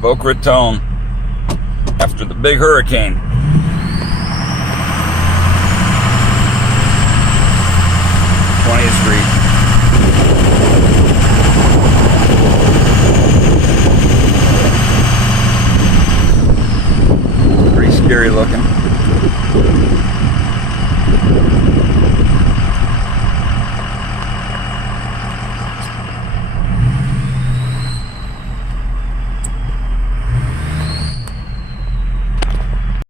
Boca Raton after the big hurricane. 20th Street.